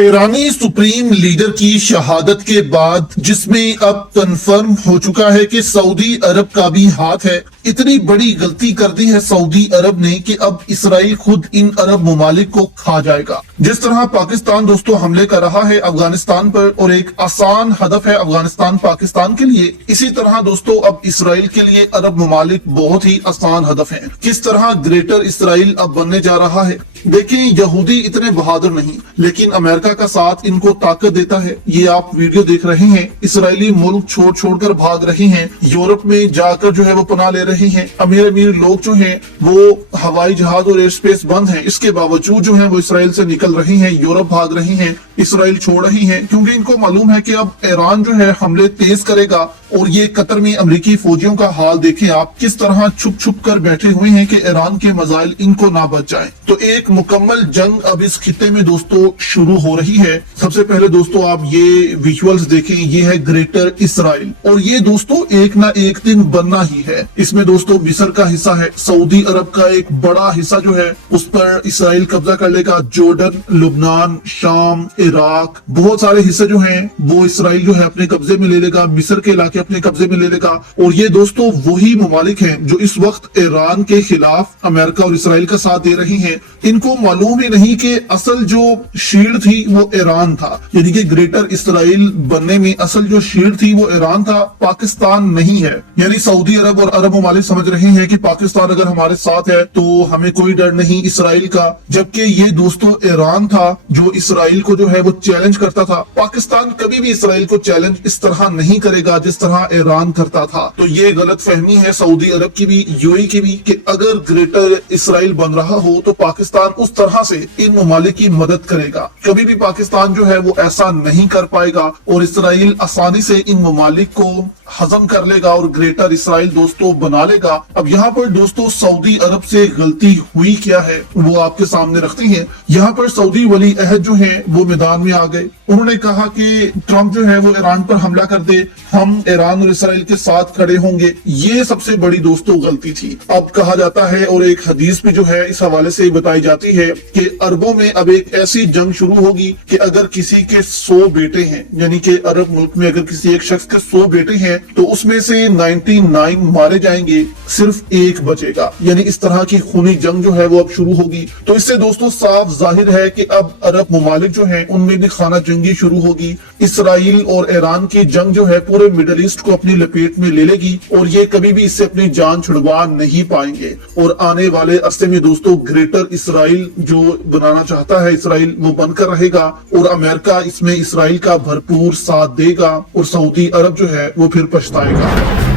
ईरानी supreme leader की शहादत के बाद जिसमें अब कंफर्म हो चुका है कि सऊदी अरब का भी हाथ है। इतनी बड़ी गलती कर दी है सऊदी अरब ने कि अब इसराइल खुद इन अरब ममालिक को खा जाएगा। जिस तरह पाकिस्तान दोस्तों हमले कर रहा है अफगानिस्तान पर और एक आसान हदफ है अफगानिस्तान पाकिस्तान के लिए, इसी तरह दोस्तों अब इसराइल के लिए अरब ममालिक बहुत ही आसान हदफ है। किस तरह ग्रेटर इसराइल अब बनने जा रहा है। देखिए, यहूदी इतने बहादुर नहीं, लेकिन अमेरिका का साथ इनको ताकत देता है। ये आप वीडियो देख रहे हैं, इसराइली मुल्क छोड़ छोड़कर भाग रहे हैं, यूरोप में जाकर जो है वो पनाह ले रहे हैं। अमीर अमीर लोग जो हैं वो हवाई जहाज और एयर स्पेस बंद है, इसके बावजूद जो है वो इसराइल से निकल रहे हैं, यूरोप भाग रही हैं, इसराइल छोड़ रही हैं, क्योंकि इनको मालूम है कि अब ईरान जो है हमले तेज करेगा। और ये कतर में अमेरिकी फौजियों का हाल देखें आप, किस तरह छुप छुप कर बैठे हुए हैं कि ईरान के मजाइल इनको ना बच जाए। तो एक मुकम्मल जंग अब इस खिते में दोस्तों शुरू हो रही है। सबसे पहले दोस्तों आप ये विजुअल्स देखें, ये है ग्रेटर इसराइल और ये दोस्तों एक ना एक दिन बनना ही है। इसमें दोस्तों मिस्र का हिस्सा है, सऊदी अरब का एक बड़ा हिस्सा जो है उस पर इसराइल कब्जा कर लेगा। जॉर्डन, लुबनान, शाम, इराक, बहुत सारे हिस्से जो हैं वो इसराइल जो है अपने कब्जे में ले लेगा। मिस्र के इलाके अपने कब्जे में ले लेगा। और ये दोस्तों वही ममालिक हैं जो इस वक्त ईरान के खिलाफ अमेरिका और इसराइल का साथ दे रही हैं। इनको मालूम ही नहीं कि असल जो शील्ड थी वो ईरान था, यानी कि ग्रेटर इसराइल बनने में असल जो शील्ड थी वो ईरान था, पाकिस्तान नहीं है। यानी सऊदी अरब और अरब ममालिक समझ रहे हैं कि पाकिस्तान अगर हमारे साथ है तो हमें कोई डर नहीं इसराइल का, जबकि ये दोस्तों ईरान था जो इसराइल को जो है वो चैलेंज करता था। पाकिस्तान कभी भी इसराइल को चैलेंज इस तरह नहीं करेगा जिस तरह ईरान करता था। तो ये गलत फहमी है सऊदी अरब की भी, यूएई की भी, कि अगर ग्रेटर इसराइल बन रहा हो तो पाकिस्तान उस तरह से इन ममालिक की मदद करेगा। कभी भी पाकिस्तान जो है वो ऐसा नहीं कर पाएगा और इसराइल आसानी से इन ममालिक को हजम कर लेगा और ग्रेटर इसराइल दोस्तों बना लेगा। अब यहाँ पर दोस्तों सऊदी अरब से गलती हुई क्या है वो आपके सामने रखते हैं। यहाँ पर सऊदी वली अहद जो है वो मैदान में आ गए। उन्होंने कहा कि ट्रंप जो है वो ईरान पर हमला कर दे, हम ईरान और इसराइल के साथ खड़े होंगे। ये सबसे बड़ी दोस्तों गलती थी। अब कहा जाता है और एक हदीस भी जो है इस हवाले से बताई जाती है कि अरबों में अब एक ऐसी जंग शुरू होगी कि अगर किसी के 100 बेटे हैं, यानी कि अरब मुल्क में अगर किसी एक शख्स के 100 बेटे हैं तो उसमें से 99 मारे जाएंगे, सिर्फ एक बचेगा। यानी इस तरह की खूनी जंग जो है वो अब शुरू होगी। तो इससे दोस्तों साफ जाहिर है कि अब अरब ममालिक जो हैं उनमें भी खाना जंगी शुरू होगी। इसराइल और ईरान की जंग जो है पूरे मिडिल ईस्ट को अपनी लपेट में ले लेगी और ये कभी भी इससे अपनी जान छुड़वा नहीं पाएंगे। और आने वाले अरसे में दोस्तों ग्रेटर इसराइल जो बनाना चाहता है इसराइल, वो बनकर रहेगा और अमेरिका इसमें इसराइल का भरपूर साथ देगा और सऊदी अरब जो है वो फिर पछताएगा।